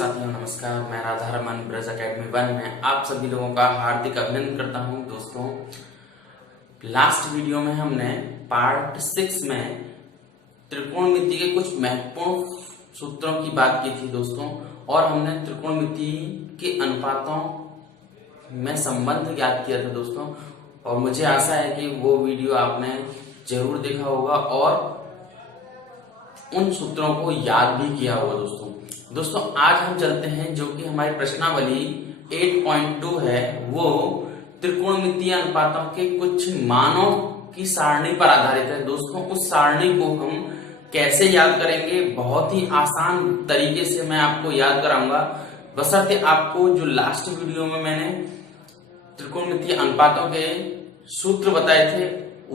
साथियों नमस्कार। मैं राधा रमन ब्रज अकेडमी 1 में आप सभी लोगों का हार्दिक अभिनंदन करता हूं। दोस्तों, लास्ट वीडियो में हमने पार्ट 6 में त्रिकोणमिति के कुछ महत्वपूर्ण सूत्रों की बात की थी दोस्तों, और हमने त्रिकोणमिति के अनुपातों में संबंध ज्ञात किया था दोस्तों। और मुझे आशा है कि वो वीडियो आपने जरूर देखा होगा और उन सूत्रों को याद भी किया होगा दोस्तों। आज हम चलते हैं जो कि हमारी प्रश्नावली 8.2 है, वो त्रिकोणमितीय अनुपातों के कुछ मानों की सारणी पर आधारित है दोस्तों। उस सारणी को हम कैसे याद करेंगे, बहुत ही आसान तरीके से मैं आपको याद कराऊंगा, बशर्ते आपको जो लास्ट वीडियो में मैंने त्रिकोणमितीय अनुपातों के सूत्र बताए थे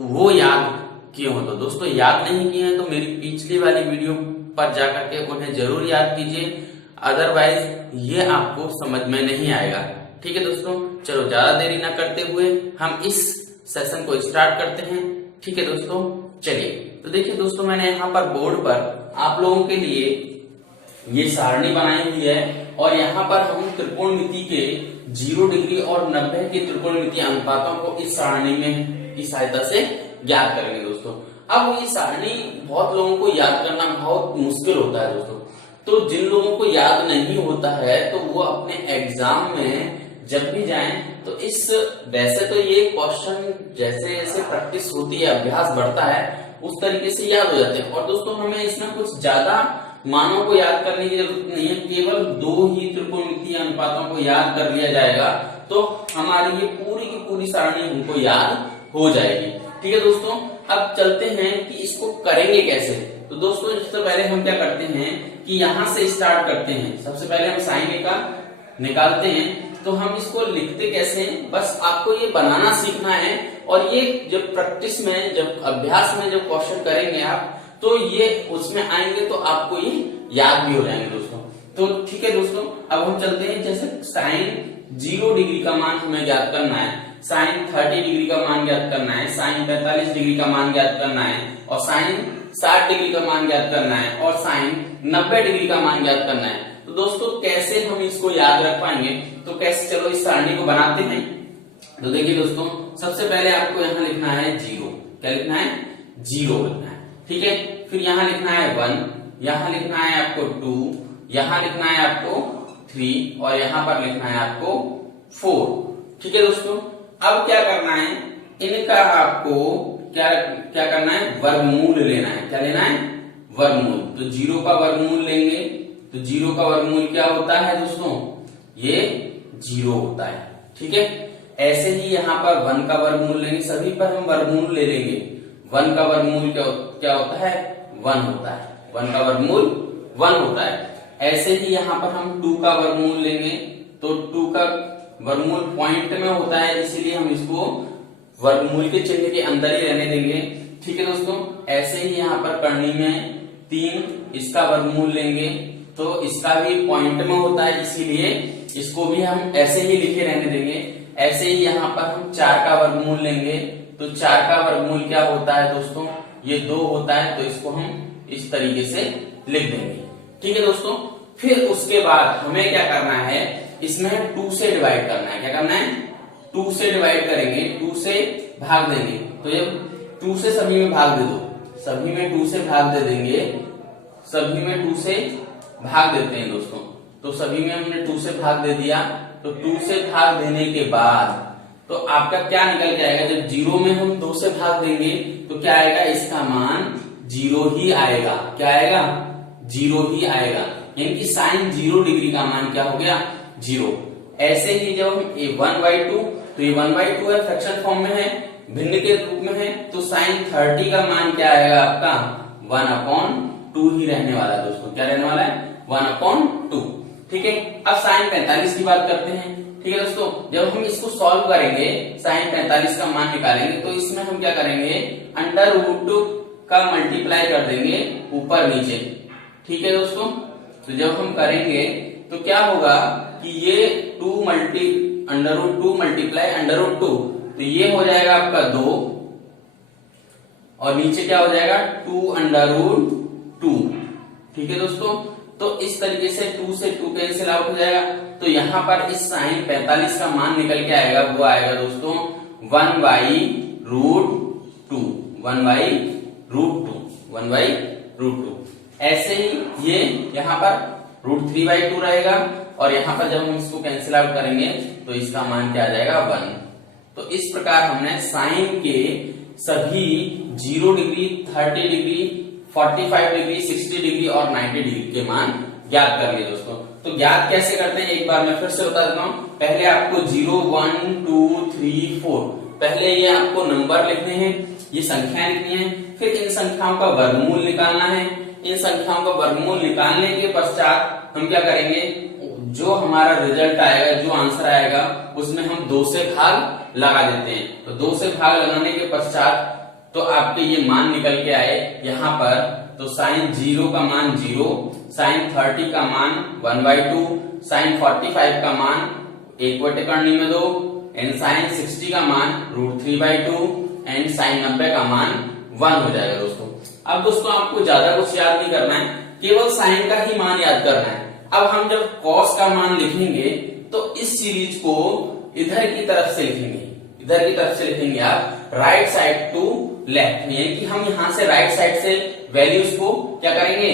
वो याद किए हो। तो दोस्तों, याद नहीं किए हैं तो मेरी पिछली वाली वीडियो पर जाकर के उन्हें जरूर याद कीजिए, अदरवाइज ये आपको समझ में नहीं आएगा। ठीक है दोस्तों, चलो ज्यादा देरी ना करते हुए हम इस सेशन को स्टार्ट करते हैं। ठीक है दोस्तों, चलिए। तो देखिए दोस्तों, मैंने यहाँ पर बोर्ड पर आप लोगों के लिए ये सारणी बनाई हुई है और यहाँ पर हम त्रिकोणमिति के 0 डिग्री और 90 के त्रिकोणमितीय अनुपातों को इस सारणी में की सहायता से ज्ञात करेंगे दोस्तों। अब ये सारणी बहुत लोगों को याद करना बहुत मुश्किल होता है दोस्तों। तो जिन लोगों को याद नहीं होता है तो वो अपने एग्जाम में जब भी जाएं तो इस वैसे तो ये क्वेश्चन जैसे जैसे प्रैक्टिस होती है, अभ्यास बढ़ता है, उस तरीके से याद हो जाते हैं। और दोस्तों, हमें इसमें कुछ ज्यादा मानों को याद करने की जरूरत नहीं है, केवल 2 ही त्रिकोणमितीय अनुपातों को याद कर लिया जाएगा तो हमारी ये पूरी की पूरी सारणी हमको याद हो जाएगी। ठीक है दोस्तों, अब चलते हैं कि इसको करेंगे कैसे। तो दोस्तों, सबसे पहले हम क्या करते हैं कि यहां से स्टार्ट करते हैं। सबसे पहले हम साइन ए का निकालते हैं। तो हम इसको लिखते कैसे हैं, बस आपको ये बनाना सीखना है। और ये जब प्रैक्टिस में, जब अभ्यास में जब क्वेश्चन करेंगे आप, तो ये उसमें आएंगे तो आपको ये याद भी हो जाएंगे दोस्तों। तो ठीक है दोस्तों, अब हम चलते हैं। जैसे साइन 0 डिग्री का मान हमें ज्ञात करना है, साइन 30 डिग्री का मान ज्ञात करना है, साइन 45 डिग्री का मान ज्ञात करना है, और साइन 60 डिग्री का मान ज्ञात करना है, और साइन 90 डिग्री का मान ज्ञात करना है। तो दोस्तों, कैसे हम इसको याद रख पाएंगे, तो कैसे, चलो इस सारणी को बनाते हैं। तो देखिए दोस्तों, सबसे पहले आपको यहाँ लिखना है 0। क्या लिखना है? 0 लिखना है। ठीक है, फिर यहाँ लिखना है 1, यहाँ लिखना है आपको 2, यहाँ लिखना है आपको 3, और यहाँ पर लिखना है आपको 4। ठीक है दोस्तों, अब क्या करना है, इनका आपको क्या क्या करना है, वर्गमूल लेना है। क्या लेना है? वर्गमूल। तो 0 का वर्गमूल लेंगे। तो 0 का वर्गमूल क्या होता है दोस्तों? ये 0 होता है। ठीक है, ऐसे ही यहाँ पर 1 का वर्गमूल लेंगे। सभी पर हम वर्गमूल ले लेंगे। 1 का वर्गमूल क्या होता है? 1 होता है। 1 का वर्गमूल 1 होता है। ऐसे ही यहाँ पर हम 2 का वर्गमूल लेंगे। तो 2 का वर्गमूल पॉइंट में होता है, इसीलिए हम इसको वर्गमूल के चिन्ह के अंदर ही रहने देंगे। ठीक है दोस्तों, ऐसे ही यहाँ पर करनी में 3 इसका वर्गमूल लेंगे, तो इसका भी पॉइंट में होता है, इसीलिए इसको भी हम ऐसे ही लिखे रहने देंगे। ऐसे ही यहाँ पर हम 4 का वर्गमूल लेंगे। तो 4 का वर्गमूल क्या होता है दोस्तों? ये 2 होता है, तो इसको हम इस तरीके से लिख देंगे। ठीक है दोस्तों, फिर उसके बाद हमें क्या करना है, इसमें 2 से डिवाइड करना है। क्या करना है? 2 से डिवाइड करेंगे, 2 से भाग देंगे। तो जब 2 से सभी में भाग दे दो, सभी में 2 से भाग दे देंगे, सभी में 2 से भाग देते हैं दोस्तों। तो सभी में हमने 2 से भाग दे दिया। तो 2 से भाग देने के बाद तो आपका क्या निकल के आएगा, जब 0 में हम 2 से भाग देंगे तो क्या आएगा, इसका मान 0 ही आएगा। क्या आएगा? 0 ही आएगा। यानी कि साइन 0 डिग्री का मान क्या हो गया? 0। ऐसे ही जब हम 1/2, तो ये 1/2 है, फ्रैक्शन फॉर्म में है, भिन्न के रूप में है, तो साइन 30 का मान क्या आएगा आपका? 1/2 ही रहने वाला है दोस्तों। क्या रहने वाला है? 1/2। ठीक है, अब साइन 45 की बात करते हैं। ठीक है दोस्तों, जब हम इसको सॉल्व करेंगे, साइन 45 का मान निकालेंगे, तो इसमें हम क्या करेंगे, √2 का मल्टीप्लाई कर देंगे ऊपर नीचे। ठीक है दोस्तों, तो जब हम करेंगे तो क्या होगा कि ये √2 मल्टीप्लाई √2, तो ये हो जाएगा आपका 2, और नीचे क्या हो जाएगा 2 √2। ठीक है दोस्तों, तो इस तरीके से 2 से 2 कैंसिल आउट हो जाएगा। तो यहाँ पर इस साइन 45 का मान निकल के आएगा, वो आएगा दोस्तों 1/√2, 1/√2। ऐसे ही ये यहाँ पर √3/2 रहेगा, और यहाँ पर जब हम इसको कैंसिल आउट करेंगे तो इसका मान क्या आ जाएगा 1। तो इस प्रकार हमने साइन के सभी 0 डिग्री, 30 डिग्री, 45 डिग्री, 60 डिग्री और 90 डिग्री के मान ज्ञात कर लिए दोस्तों। तो ज्ञात कैसे करते हैं एक बार मैं फिर से बता देता हूँ। पहले आपको 0, 1, 2, 3, 4 पहले ये आपको नंबर लिखने हैं, ये संख्याएं लिखनी है, फिर इन संख्याओं का वर्गमूल निकालना है। इन संख्याओं का वर्गमूल निकालने के पश्चात हम क्या करेंगे, जो हमारा रिजल्ट आएगा, जो आंसर आएगा, उसमें हम 2 से भाग लगा देते हैं। तो 2 से भाग लगाने के पश्चात तो आपके ये मान निकल के आए यहाँ पर। तो साइन 0 का मान 0, साइन 30 का मान 1/2, साइन 45 का मान 1/2 एंड साइन 60 का मान √3/2 एंड साइन 90 का मान 1 हो जाएगा दोस्तों। अब दोस्तों आपको ज्यादा कुछ याद नहीं करना है, केवल साइन का ही मान याद करना है। अब हम जब कॉस का मान लिखेंगे तो इस सीरीज को इधर की तरफ से लिखेंगे, इधर की तरफ से लिखेंगे आप राइट साइड टू लेफ्ट, यानी कि हम यहां से राइट साइड से वैल्यूज को क्या करेंगे,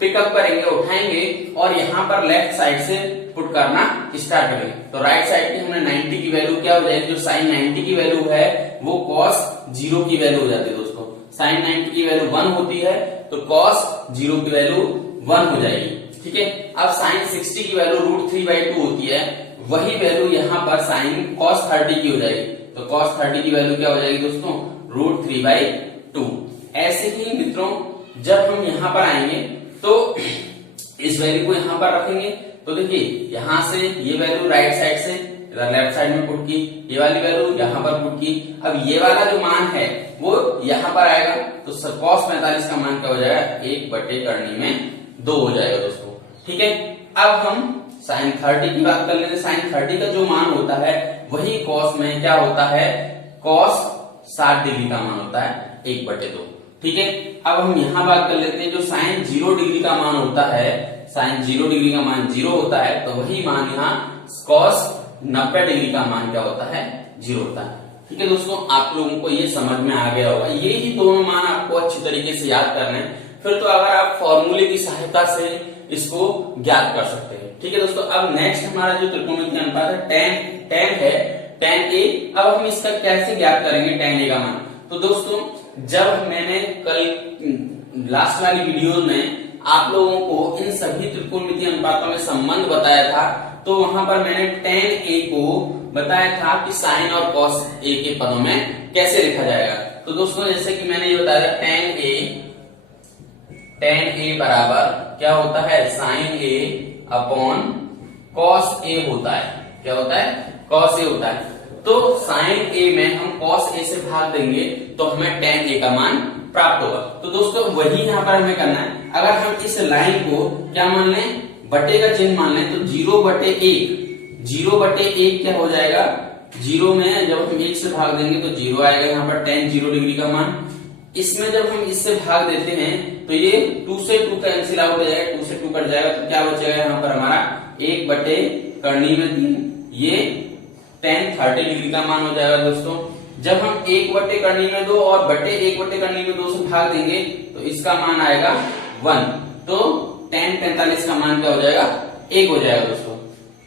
पिकअप करेंगे, उठाएंगे और यहां पर लेफ्ट साइड से पुट करना स्टार्ट करेंगे। तो राइट साइड की हमने 90 की वैल्यू क्या हो जाएगी, जो साइन 90 की वैल्यू है वो cos 0 की वैल्यू हो जाती है दोस्तों। साइन 90 की वैल्यू 1 होती है तो cos 0 की वैल्यू 1 हो जाएगी, ठीक है। अब साइन 60 की वैल्यू √3/2 होती है, वही वैल्यू यहाँ पर साइन cos 30 की हो जाएगी। तो cos 30 की वैल्यू क्या हो जाएगी दोस्तों, √3/2। ऐसे ही मित्रों जब हम यहाँ पर आएंगे तो इस वैल्यू को यहाँ पर रखेंगे। तो देखिए यहाँ से ये वैल्यू राइट साइड से लेफ्ट साइड में पुट की, ये वाली वैल्यू यहाँ पर पुट की। अब ये वाला जो मान है वो यहाँ पर आएगा, तो cos 45 का मान क्या हो जाएगा, 1/2 हो जाएगा दोस्तों, ठीक है। अब हम साइन 30 की बात कर लेते हैं। साइन 30 का जो मान होता है वही cos में क्या होता है, cos 60 डिग्री का मान होता है 1/2, ठीक है। अब हम यहाँ बात कर लेते हैं, जो साइन 0 डिग्री का मान होता है, साइन 0 डिग्री का मान 0 होता है, तो वही मान यहाँ cos 90 डिग्री का मान क्या होता है, 0 होता है, ठीक है दोस्तों। आप लोगों को ये समझ में आ गया होगा, ये ही दोनों मान आपको अच्छी तरीके से याद करने हैं। फिर तो अगर आप फॉर्मूले की सहायता से इसको ज्ञात कर सकते हैं, ठीक है दोस्तों। अब नेक्स्ट हमारा जो त्रिकोणमितीय अनुपात है tan है, tan a। अब हम इसका कैसे ज्ञात करेंगे tan a का मान। तो दोस्तों जब मैंने कल लास्ट वाली वीडियो में आप लोगों को इन सभी त्रिकोणमितीय अनुपातों में संबंध बताया था, तो वहां पर मैंने tan a को बताया था कि साइन और cos a के पदों में कैसे लिखा जाएगा। तो दोस्तों जैसे कि मैंने ये बताया tan a बराबर क्या होता है, sine a upon cos a होता है। क्या होता है, cos a होता है। तो साइन a में हम cos a से भाग देंगे तो हमें tan a का मान प्राप्त होगा। तो दोस्तों वही यहाँ पर हमें करना है। अगर हम इस लाइन को क्या मान लें, बटे का चिन्ह मान लें, तो 0/1 क्या हो जाएगा, 0 में जब हम 1 से भाग देंगे तो 0 आएगा यहाँ पर tan 0 डिग्री का मान। इसमें जब हम इससे भाग देते हैं तो ये 2 से 2 कैंसिल आउट हो जाएगा, 2 से 2 कट जाएगा, तो क्या बचेगा यहाँ पर हमारा 1/3, ये tan 30 डिग्री का मान हो जाएगा दोस्तों। जब हम 1/2 और बटे 1/2 से भाग देंगे तो इसका मान आएगा 1, तो tan 45 का मान क्या हो जाएगा, 1 हो जाएगा दोस्तों।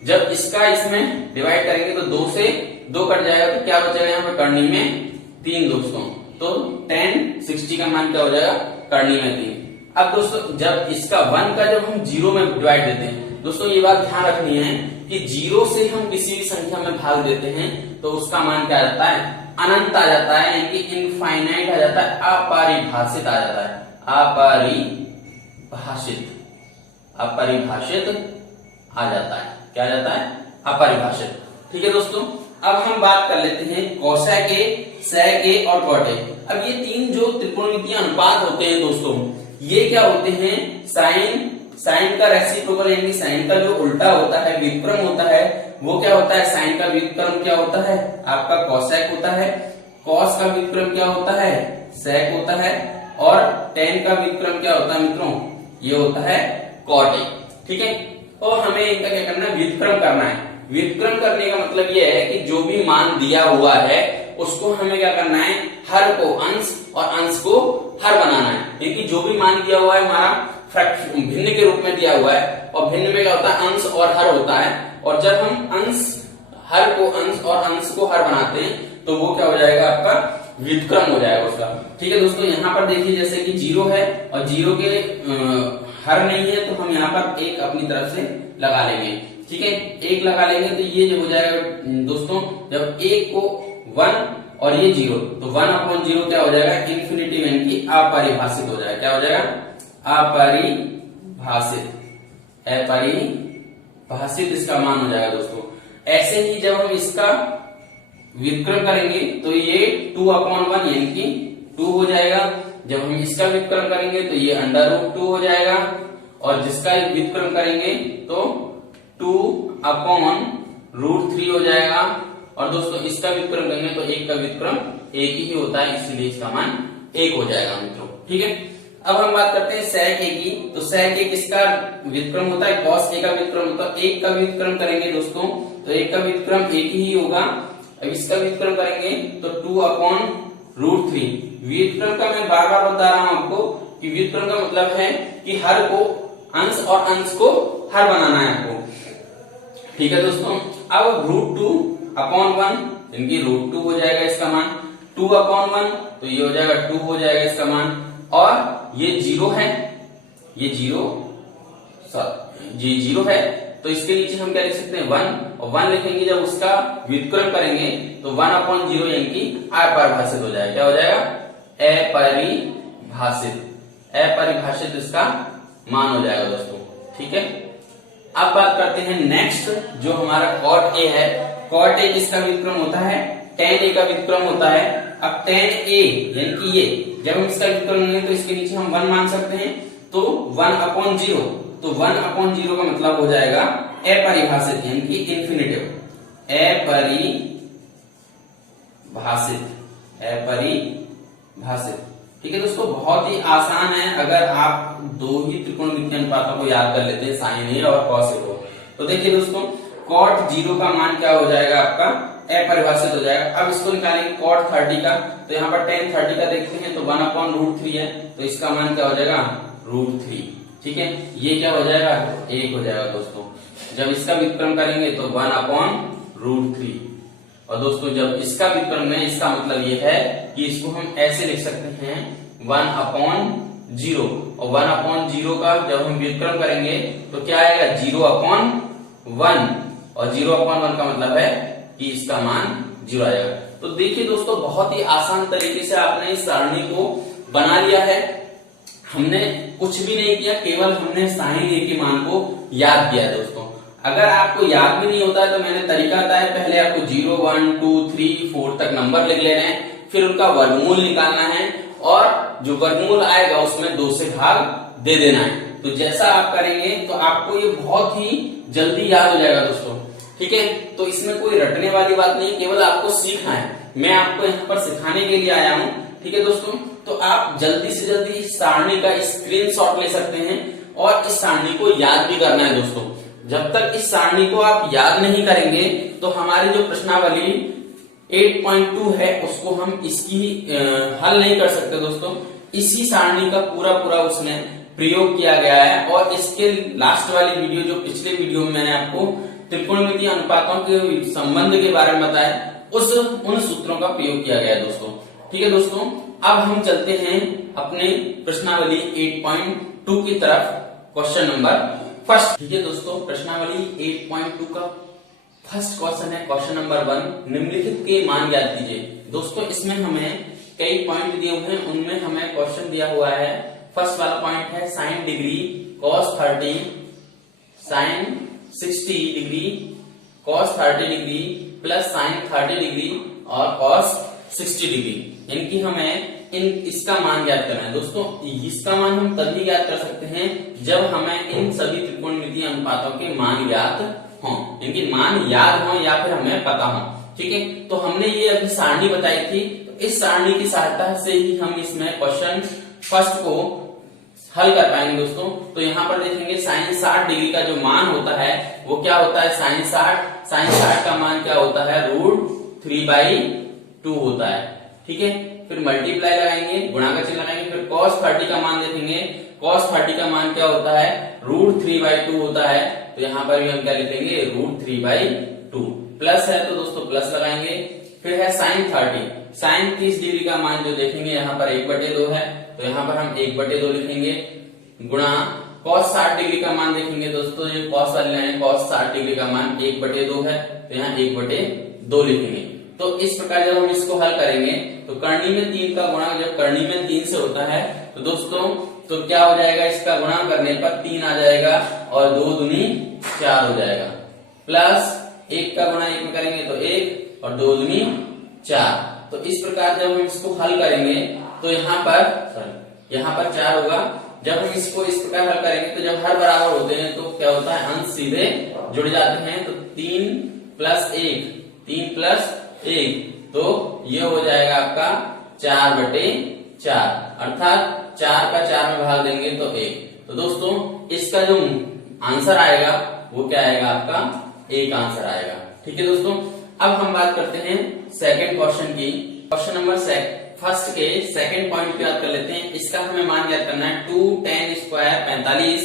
जब इसका इसमें डिवाइड करेंगे तो 2 से 2 कट जाएगा, तो क्या बचेगा यहाँ पर करनी में 3 दोस्तों, तो tan 60 का मान क्या हो जाएगा, करनी में 3। अब दोस्तों जब इसका 1 का जब हम 0 में डिवाइड देते हैं, दोस्तों ये बात ध्यान रखनी है कि 0 से हम किसी भी संख्या में भाग देते हैं तो उसका मान क्या आ जाता है, अनंत आ जाता है, यानी कि इनफाइनाइट आ जाता है, अपरिभाषित आ जाता है, अपरिभाषित आ जाता है। क्या आ जाता है, अपरिभाषित, ठीक है दोस्तों। अब हम बात कर लेते हैं कोसेक a, सेक a और कॉट a। अब ये 3 जो त्रिकोणमितीय अनुपात होते हैं दोस्तों, ये क्या होते हैं, साइन का रेसिप्रोकल, यानी साइन का जो उल्टा होता है, व्युत्क्रम होता है, वो क्या होता है, साइन का व्युत्क्रम क्या होता है, आपका कोसेक होता है। कॉस का व्युत्क्रम क्या होता है, सेक होता है। और tan का व्युत्क्रम क्या होता है मित्रों, ये होता है कॉट ए। ठीक है, और हमें इनका क्या करना है, व्युत्क्रम करना है। व्युत्क्रम करने का मतलब यह है कि जो भी मान दिया हुआ है उसको हमें क्या करना है, हर को अंश और अंश को हर बनाना है। क्योंकि जो भी मान दिया हुआ है हमारा भिन्न के रूप में दिया हुआ है, और भिन्न में क्या होता है, अंश और हर होता है। और जब हम हर को अंश और अंश को हर बनाते हैं तो वो क्या हो जाएगा, आपका व्युत्क्रम हो जाएगा उसका। ठीक है दोस्तों, यहाँ पर देखिए जैसे कि 0 है और 0 के हर नहीं है, तो हम यहाँ पर 1 अपनी तरफ से लगा लेंगे। ठीक है, 1 लगा लेंगे तो ये जो हो जाएगा दोस्तों, जब 1 को 1 और ये 0, तो 1/0 क्या हो जाएगा, इन्फिनिटी में की अपरिभाषित हो जाएगा। क्या हो जाएगा, अपरिभाषित, अपरिभाषित इसका मान हो जाएगा दोस्तों। ऐसे ही जब हम इसका व्युत्क्रम करेंगे तो ये 2/1 यानी कि 2 हो जाएगा। जब हम इसका व्युत्क्रम करेंगे तो ये √2 हो जाएगा, और जिसका व्युत्क्रम करेंगे तो 2/√3 हो जाएगा। और दोस्तों इसका व्युत्क्रम करेंगे तो 1 का व्युत्क्रम 1 ही होता है, इसलिए इसका मान 1 हो जाएगा मित्रों। ठीक है, अब हम बात करते हैं sec a की। तो sec a किसका व्युत्क्रम होता है, cos a का व्युत्क्रम होता है। 1 का व्युत्क्रम करेंगे दोस्तों तो 1 का व्युत्क्रम 1 ही होगा। अब इसका व्युत्क्रम करेंगे तो 2/√3। व्युत्क्रम का मैं बार बार बता रहा हूं आपको कि व्युत्क्रम का मतलब है कि हर को अंश और अंश को हर बनाना है आपको। ठीक है दोस्तों, अब √2/1 इनकी √2 हो जाएगा इसका मान। 2/1 तो ये हो जाएगा 2 हो जाएगा इसका मान। और ये 0 है, ये 0 है, तो इसके नीचे हम क्या लिख सकते हैं, 1, और 1 लिखेंगे। जब उसका व्युत्क्रम करेंगे तो 1/0 यानी कि अपरिभाषित हो जाएगा। क्या हो जाएगा, अपरिभाषित, अपरिभाषित इसका मान हो जाएगा दोस्तों। ठीक है, अब बात करते हैं नेक्स्ट, जो हमारा cot a है। cot a किसका व्युत्क्रम होता है, tan a का व्युत्क्रम होता है। अब tan a यानी कि ये, जब हम इसका व्युत्क्रम लेंगे तो इसके नीचे हम 1 मान सकते हैं, तो 1/0, तो 1/0 का मतलब हो जाएगा अपरिभाषित यानी कि इन्फिनिटिव, अपरिभाषित। ठीक है दोस्तों, बहुत ही आसान है अगर आप 2 ही त्रिकोणमितीय अनुपातों को याद कर लेते हैं, साइन ए और कॉस ए को। तो देखिए दोस्तों, cot 0 का मान क्या हो जाएगा, आपका अपरिभाषित हो जाएगा। अब इसको निकालेंगे cot 30 का, तो यहाँ पर tan 30 का देखते हैं तो 1/√3 है, तो इसका मान क्या हो जाएगा, √3। ठीक है, ये क्या हो जाएगा, 1 हो जाएगा दोस्तों। जब इसका व्युत्क्रम करेंगे तो 1/√3, और दोस्तों जब इसका व्युत्क्रम है, इसका मतलब ये है कि इसको हम ऐसे लिख सकते हैं 1/0, और 1/0 का जब हम व्युत्क्रम करेंगे तो क्या आएगा, 0/1, और 0/1 का मतलब है कि इसका मान 0 आएगा। तो देखिए दोस्तों, बहुत ही आसान तरीके से आपने इस सारणी को बना लिया है। हमने कुछ भी नहीं किया, केवल हमने sin a के मान को याद किया है दोस्तों। अगर आपको याद भी नहीं होता है तो मैंने तरीका बताया, पहले आपको 0, 1, 2, 3, 4 तक नंबर लिख लेने हैं, फिर उनका वर्गमूल निकालना है, और जो वर्गमूल आएगा उसमें 2 से भाग दे देना है। तो जैसा आप करेंगे तो आपको ये बहुत ही जल्दी याद हो जाएगा दोस्तों। ठीक है, तो इसमें कोई रटने वाली बात नहीं, केवल आपको सीखना है। मैं आपको यहाँ पर सिखाने के लिए आया हूँ। ठीक है दोस्तों, तो आप जल्दी से जल्दी इस सारणी का स्क्रीनशॉट ले सकते हैं और इस सारणी को याद भी करना है दोस्तों। जब तक इस सारणी को आप याद नहीं करेंगे तो हमारी जो प्रश्नावली 8.2 है उसको हम इसकी हल नहीं कर सकते दोस्तों। इसी सारणी का पूरा उसमें प्रयोग किया गया है, और इसके लास्ट वाली वीडियो, जो पिछले वीडियो में मैंने आपको त्रिकोणमितीय अनुपातों के संबंध के बारे में बताया, उन सूत्रों का प्रयोग किया गया है दोस्तों। ठीक है दोस्तों, अब हम चलते हैं अपने प्रश्नावली 8.2 की तरफ, क्वेश्चन नंबर फर्स्ट। ठीक है दोस्तों, प्रश्नावली 8.2 का फर्स्ट क्वेश्चन है, क्वेश्चन नंबर 1, निम्नलिखित के मान ज्ञात कीजिए। दोस्तों इसमें हमें कई पॉइंट दिए हुए हैं, उनमें हमें क्वेश्चन दिया हुआ है। फर्स्ट वाला पॉइंट है sin degree cos 30, sin 60 degree cos 30 degree plus sin 30 degree और cos 60 डिग्री, यानी कि हमें इसका मान ज्ञात करना है। दोस्तों इसका मान हम तभी ज्ञात कर सकते हैं जब हमें इन सभी त्रिकोणमितीय अनुपातों के मान ज्ञात हों, इनकी मान याद हो या फिर हमें पता हो। ठीक है, तो हमने ये अभी सारणी बताई थी, तो इस सारणी की सहायता से ही हम इसमें क्वेश्चन फर्स्ट को हल कर पाएंगे दोस्तों। तो यहाँ पर देखेंगे साइन 60 डिग्री का जो मान होता है वो क्या होता है, साइन 60 का मान क्या होता है, √3/2 होता है। ठीक है, फिर मल्टीप्लाई लगाएंगे, गुणा का चिन्ह लगाएंगे, फिर cos 30 का मान देखेंगे, cos 30 का मान क्या होता है, √3/2 होता है। तो यहाँ पर भी हम क्या लिखेंगे, √3/2। प्लस है तो दोस्तों प्लस लगाएंगे। फिर है साइन 30 डिग्री का मान जो देखेंगे यहाँ पर 1/2 है, तो यहाँ पर हम 1/2 लिखेंगे, गुणा cos 60 डिग्री का मान देखेंगे दोस्तों, ये cos वाले हैं, cos 60 डिग्री का मान 1/2 है, तो यहाँ 1/2 लिखेंगे। तो इस प्रकार जब हम इसको हल करेंगे तो करनी में 3 का गुणा जब करनी में 3 से होता है तो दोस्तों तो क्या हो जाएगा, इसका गुणा करने पर 3 आ जाएगा और 2 दूनी 4 हो जाएगा, प्लस 1 का गुणा 1 में करेंगे तो 1 और 2 दूनी 4। तो इस प्रकार जब हम इसको हल करेंगे तो यहाँ पर 4 होगा। जब हम इसको इस प्रकार हल करेंगे तो जब हर बराबर होते हैं तो क्या होता है, अंश सीधे जुड़ जाते हैं। तो 3 प्लस 1 तो ये हो जाएगा आपका 4/4, अर्थात 4 का 4 में भाग देंगे तो 1। तो दोस्तों इसका जो आंसर आएगा वो क्या आएगा, आपका 1 आंसर आएगा। ठीक है दोस्तों, अब हम बात करते हैं सेकंड क्वेश्चन की। क्वेश्चन नंबर फर्स्ट के सेकंड पॉइंट पे याद कर लेते हैं। इसका हमें मान ज्ञात करना है 2 tan square 45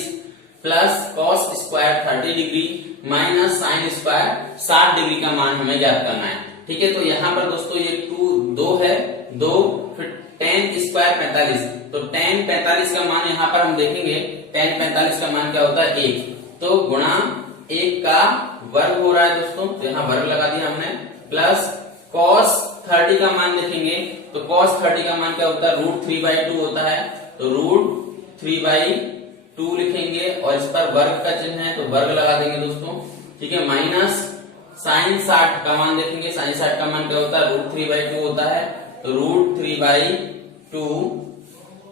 plus cos square 30 degree minus sine square 60 degree का मान हमें ज्ञात करना है। ठीक है, तो यहाँ पर दोस्तों ये 2 है, 2 फिर tan स्क्वायर 45, तो tan 45 का मान यहाँ पर हम देखेंगे, tan 45 का मान क्या होता है 1, तो गुणा 1 का वर्ग हो रहा है दोस्तों, तो यहाँ वर्ग लगा दिया हमने, प्लस cos 30 का मान देखेंगे तो cos 30 का मान क्या होता है, √3/2 होता है, तो √3/2 लिखेंगे और इस पर वर्ग का चिन्ह है तो वर्ग लगा देंगे दोस्तों। ठीक है, माइनस साइन 60 का मान देखेंगे, साइन 60 का मान क्या होता है, √3/2 होता है, तो √3/2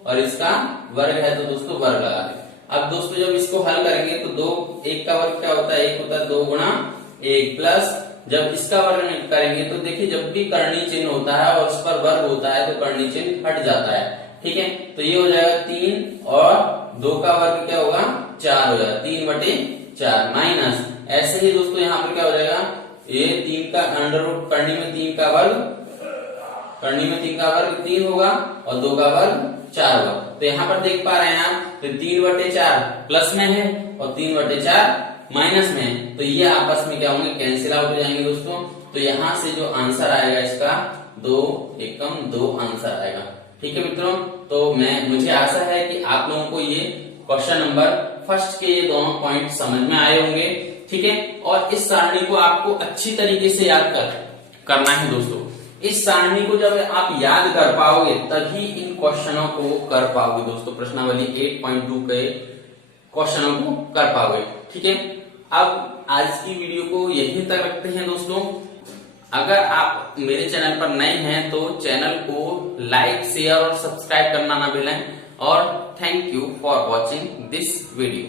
और इसका वर्ग है तो दोस्तों वर्ग लगा देंगे। अब दोस्तों जब इसको हल करेंगे तो 1 का वर्ग क्या होता है, 1 होता है, 2 गुणा 1 प्लस जब इसका वर्ग करेंगे तो देखिए जब भी कर्णी चिन्ह होता है और उस पर वर्ग होता है तो कर्णी चिन्ह हट जाता है। ठीक है, तो ये हो जाएगा 3 और 2 का वर्ग क्या होगा, 4 हो जाएगा, 3/4 माइनस ऐसे ही दोस्तों यहाँ पर क्या हो जाएगा, ये 3 का √ करनी में 3 का वर्ग 3 होगा और 2 का वर्ग 4 होगा। तो यहाँ पर देख पा रहे हैं आप, तो 3/4 प्लस में है और 3/4 माइनस में है, तो ये आपस में क्या होंगे, कैंसिल आउट हो जाएंगे दोस्तों। तो यहाँ से जो आंसर आएगा इसका 2 एकम 2 आंसर आएगा। ठीक है मित्रों, तो मुझे आशा है कि आप लोगों को ये क्वेश्चन नंबर फर्स्ट के ये दोनों पॉइंट समझ में आए होंगे। ठीक है, और इस सारणी को आपको अच्छी तरीके से याद करना है दोस्तों। इस सारणी को जब आप याद कर पाओगे तभी इन क्वेश्चनों को कर पाओगे दोस्तों, प्रश्नावली 8.2 के क्वेश्चनों को कर पाओगे। ठीक है, अब आज की वीडियो को यहीं तक रखते हैं दोस्तों। अगर आप मेरे चैनल पर नए हैं तो चैनल को लाइक, शेयर और सब्सक्राइब करना ना भूलें। और thank you for watching this video.